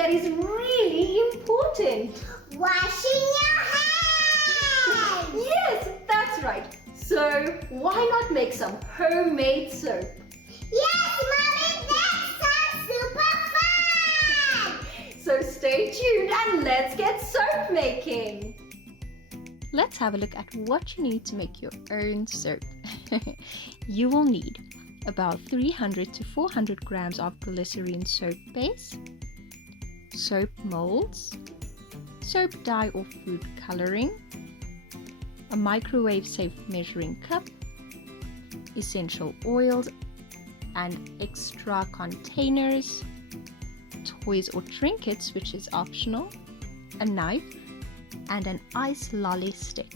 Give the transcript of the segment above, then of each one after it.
that is really important. Washing your hands! Yes, that's right. So why not make some homemade soap? Yes, Mommy, that sounds super fun! So stay tuned and let's get soap making. Let's have a look at what you need to make your own soap. You will need about 300 to 400 grams of glycerine soap base, soap molds, soap dye or food coloring, a microwave safe measuring cup, essential oils and extra containers, toys or trinkets which is optional, a knife and an ice lolly stick.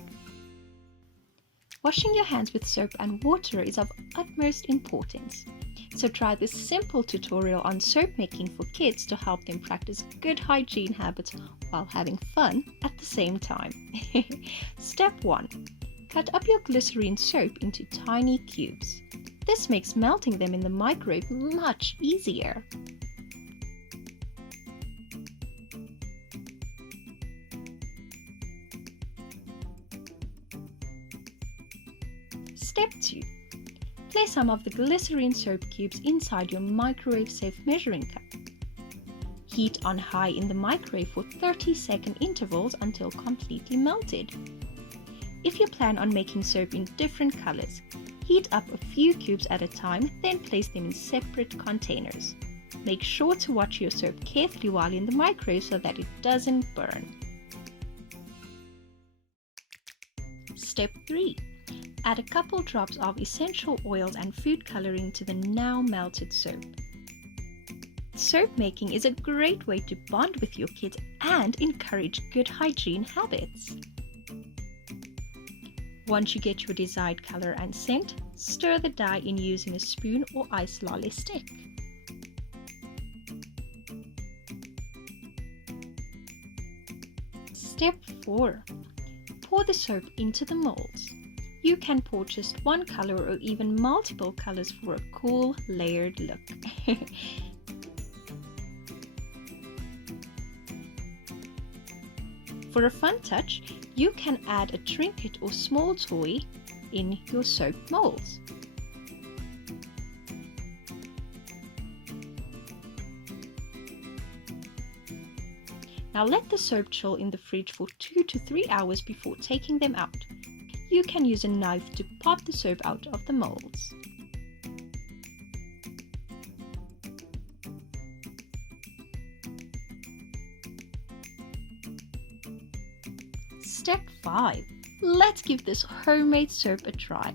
Washing your hands with soap and water is of utmost importance. So try this simple tutorial on soap making for kids to help them practice good hygiene habits while having fun at the same time. Step 1. Cut up your glycerine soap into tiny cubes. This makes melting them in the microwave much easier. Step 2. Place some of the glycerine soap cubes inside your microwave safe measuring cup. Heat on high in the microwave for 30-second intervals until completely melted. If you plan on making soap in different colors, heat up a few cubes at a time, then place them in separate containers. Make sure to watch your soap carefully while in the microwave so that it doesn't burn. Step 3. Add a couple drops of essential oils and food coloring to the now melted soap. Soap making is a great way to bond with your kids and encourage good hygiene habits. Once you get your desired color and scent, stir the dye in using a spoon or ice lolly stick. Step 4. Pour the soap into the molds. You can pour just one color or even multiple colors for a cool, layered look. For a fun touch, you can add a trinket or small toy in your soap molds. Now let the soap chill in the fridge for 2 to 3 hours before taking them out. You can use a knife to pop the soap out of the molds. Step 5. Let's give this homemade soap a try.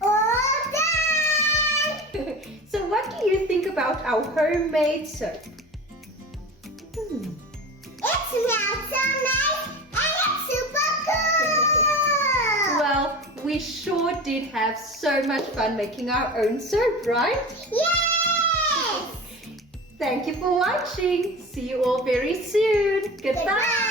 All done! So what do you think about our homemade soap? It smells so nice and it's super cool! Well, we sure did have so much fun making our own soap, right? Yes! Thank you for watching. See you all very soon. Goodbye.